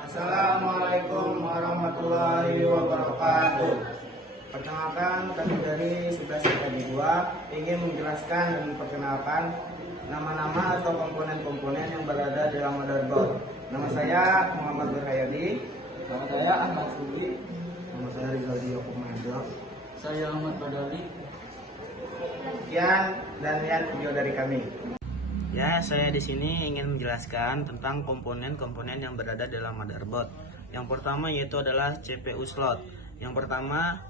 Assalamualaikum warahmatullahi wabarakatuh. Perkenalkan, kami dari 11 IPB 2 ingin menjelaskan dan memperkenalkan nama-nama atau komponen-komponen yang berada dalam motherboard. Nama saya Muhammad Berhayadi. Nama saya Ahmad Sugi. Nama saya Rizaldi Yaakob Mahendra. Saya Ahmad Badali. Sekian dan lihat video dari kami. Ya, saya di sini ingin menjelaskan tentang komponen-komponen yang berada dalam motherboard. Yang pertama yaitu adalah CPU slot. Yang pertama,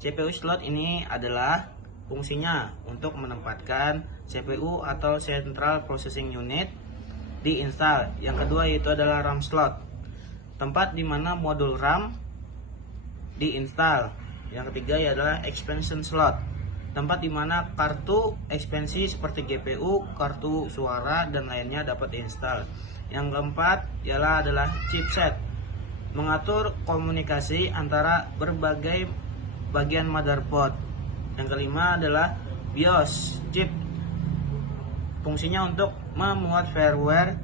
CPU slot ini adalah fungsinya untuk menempatkan CPU atau Central Processing Unit diinstal. Yang kedua yaitu adalah RAM slot, tempat di mana modul RAM diinstal. Yang ketiga adalah expansion slot, tempat di mana kartu ekspansi seperti GPU, kartu suara dan lainnya dapat diinstal. Yang keempat adalah chipset, mengatur komunikasi antara berbagai bagian motherboard. Yang kelima adalah BIOS chip, fungsinya untuk memuat firmware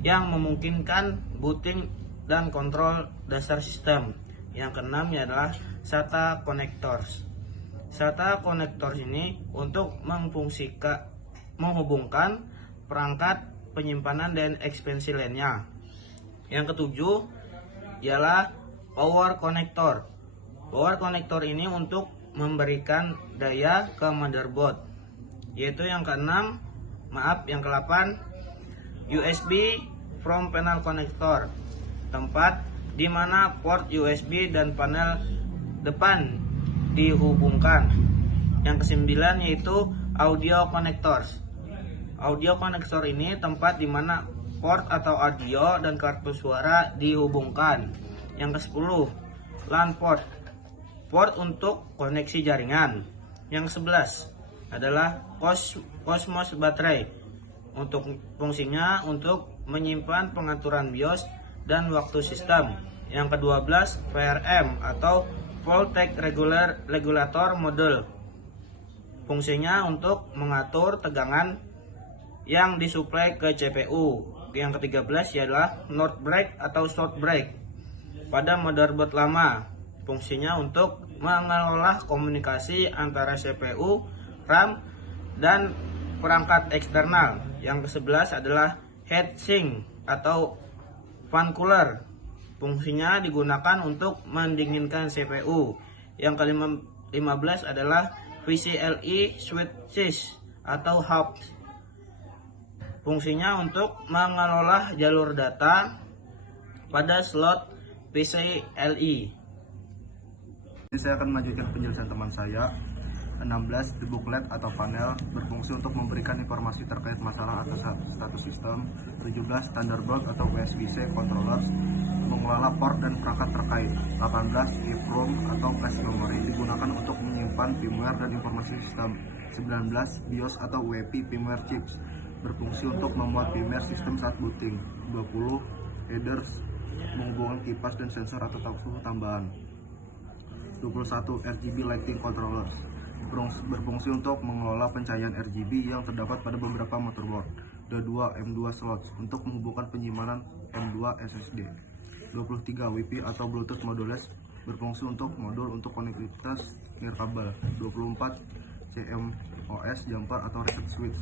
yang memungkinkan booting dan kontrol dasar sistem. Yang keenam adalah SATA connectors. SATA connectors ini untuk menghubungkan perangkat penyimpanan dan ekspansi lainnya. Yang ketujuh ialah power connector. Power connector ini untuk memberikan daya ke motherboard. Yang ke-8 USB from panel connector, tempat di mana port USB dan panel depan dihubungkan. Yang ke-9 yaitu audio connectors. Audio connector ini tempat di mana port atau audio dan kartu suara dihubungkan. Yang ke-10 LAN port, port untuk koneksi jaringan. Yang ke-11 adalah Cosmos baterai, untuk fungsinya untuk menyimpan pengaturan BIOS dan waktu sistem. Yang ke-12 VRM atau Voltage Regulator Module, fungsinya untuk mengatur tegangan yang disuplai ke CPU. Yang ke-13 adalah North Break atau South Break pada motherboard lama, fungsinya untuk mengelola komunikasi antara CPU, RAM, dan perangkat eksternal. Yang ke-11 adalah heatsink atau fan cooler, fungsinya digunakan untuk mendinginkan CPU. Yang ke-15 adalah PCIe switches atau hubs, fungsinya untuk mengelola jalur data pada slot PCIe. Saya akan melanjutkan penjelasan teman saya. 16, the booklet atau panel, berfungsi untuk memberikan informasi terkait masalah atau status sistem. 17, Thunderbolt atau USB-C controllers, mengelola port dan perangkat terkait. 18, EEPROM atau flash memory, digunakan untuk menyimpan firmware dan informasi sistem. 19, BIOS atau UEFI firmware chips, berfungsi untuk membuat firmware sistem saat booting. 20, headers, menghubungkan kipas dan sensor atau suhu tambahan. 21, RGB lighting controllers, berfungsi untuk mengelola pencahayaan RGB yang terdapat pada beberapa motherboard. 22, M2 slots, untuk menghubungkan penyimpanan M2 SSD. 23, Wi-Fi atau Bluetooth modules, berfungsi untuk modul untuk konektivitas nirkabel. 24, CMOS jumper atau reset switch,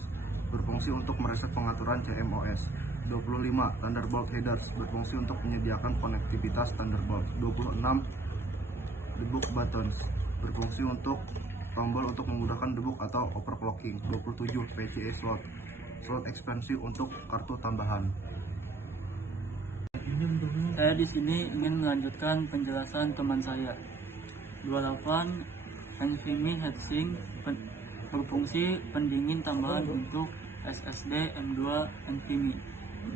berfungsi untuk mereset pengaturan CMOS. 25, Thunderbolt headers, berfungsi untuk menyediakan konektivitas Thunderbolt. 26, debug buttons, berfungsi untuk tombol untuk memudahkan debug atau overclocking. 27, PCIe slot, slot ekspansi untuk kartu tambahan. Saya di sini ingin melanjutkan penjelasan teman saya. 28, NVMe heatsink, berfungsi pendingin tambahan untuk SSD M2 NVMe.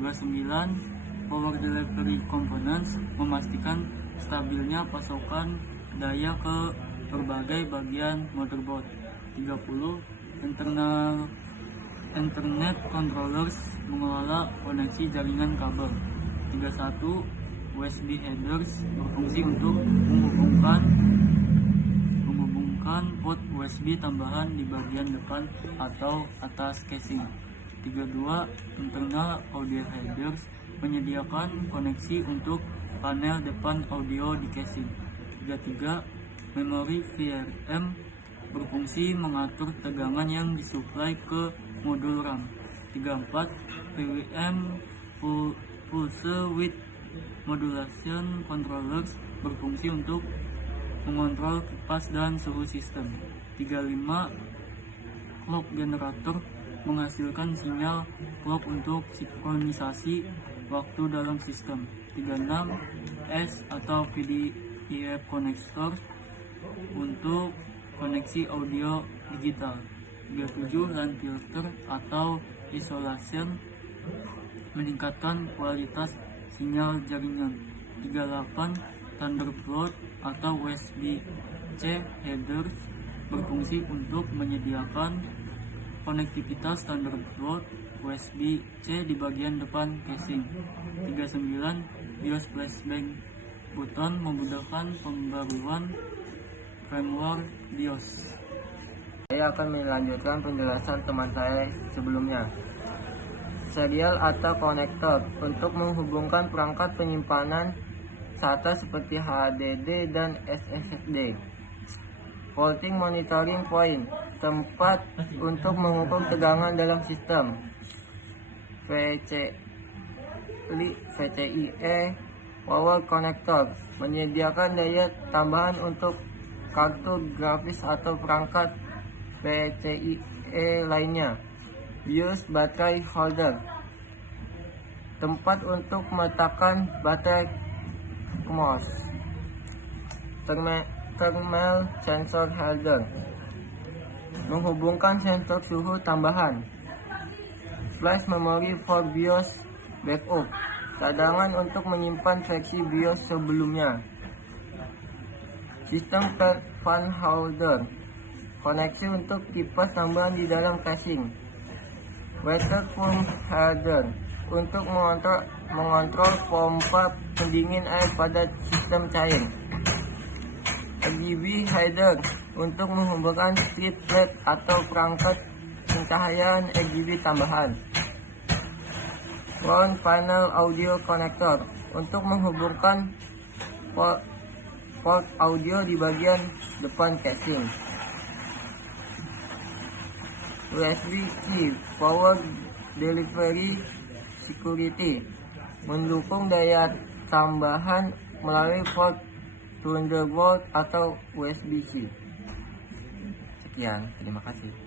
29, power delivery components, memastikan stabilnya pasokan daya ke berbagai bagian motherboard. 30, internet controllers, mengelola koneksi jaringan kabel. 31, USB headers, berfungsi untuk menghubungkan port USB tambahan di bagian depan atau atas casing. 32. Internal audio headers menyediakan koneksi untuk panel depan audio di casing. 33. Memori VRM berfungsi mengatur tegangan yang disuplai ke modul RAM. 34. PWM Pulse Width Modulation Controllers berfungsi untuk mengontrol kipas dan suhu sistem. 35. Clock Generator menghasilkan sinyal clock untuk sinkronisasi waktu dalam sistem. 36. S atau VDIF Connector untuk koneksi audio digital. 37. LAN filter atau isolation meningkatkan kualitas sinyal jaringan. 38. Thunderbolt atau USB-C headers berfungsi untuk menyediakan konektivitas Thunderbolt USB-C di bagian depan casing. 39. BIOS flashbang button memudahkan pembaruan firmware BIOS. Saya akan melanjutkan penjelasan teman saya sebelumnya. Serial atau konektor untuk menghubungkan perangkat penyimpanan SATA seperti HDD dan SSD. Voltage monitoring point, tempat untuk mengukur tegangan dalam sistem. VCIe power connector menyediakan daya tambahan untuk kartu grafis atau perangkat PCIe lainnya. BIOS baterai holder, tempat untuk meletakkan baterai CMOS. Thermal sensor holder menghubungkan sensor suhu tambahan. Flash memory for BIOS backup, cadangan untuk menyimpan versi BIOS sebelumnya. Sistem fan holder, koneksi untuk kipas tambahan di dalam casing. Water pump holder untuk mengontrol pompa pendingin air pada sistem cair. RGB header untuk menghubungkan strip LED atau perangkat pencahayaan RGB tambahan. Front panel audio connector untuk menghubungkan port audio di bagian depan casing. USB-C power delivery security mendukung daya tambahan melalui port Thunderbolt atau USB-C. Sekian, terima kasih.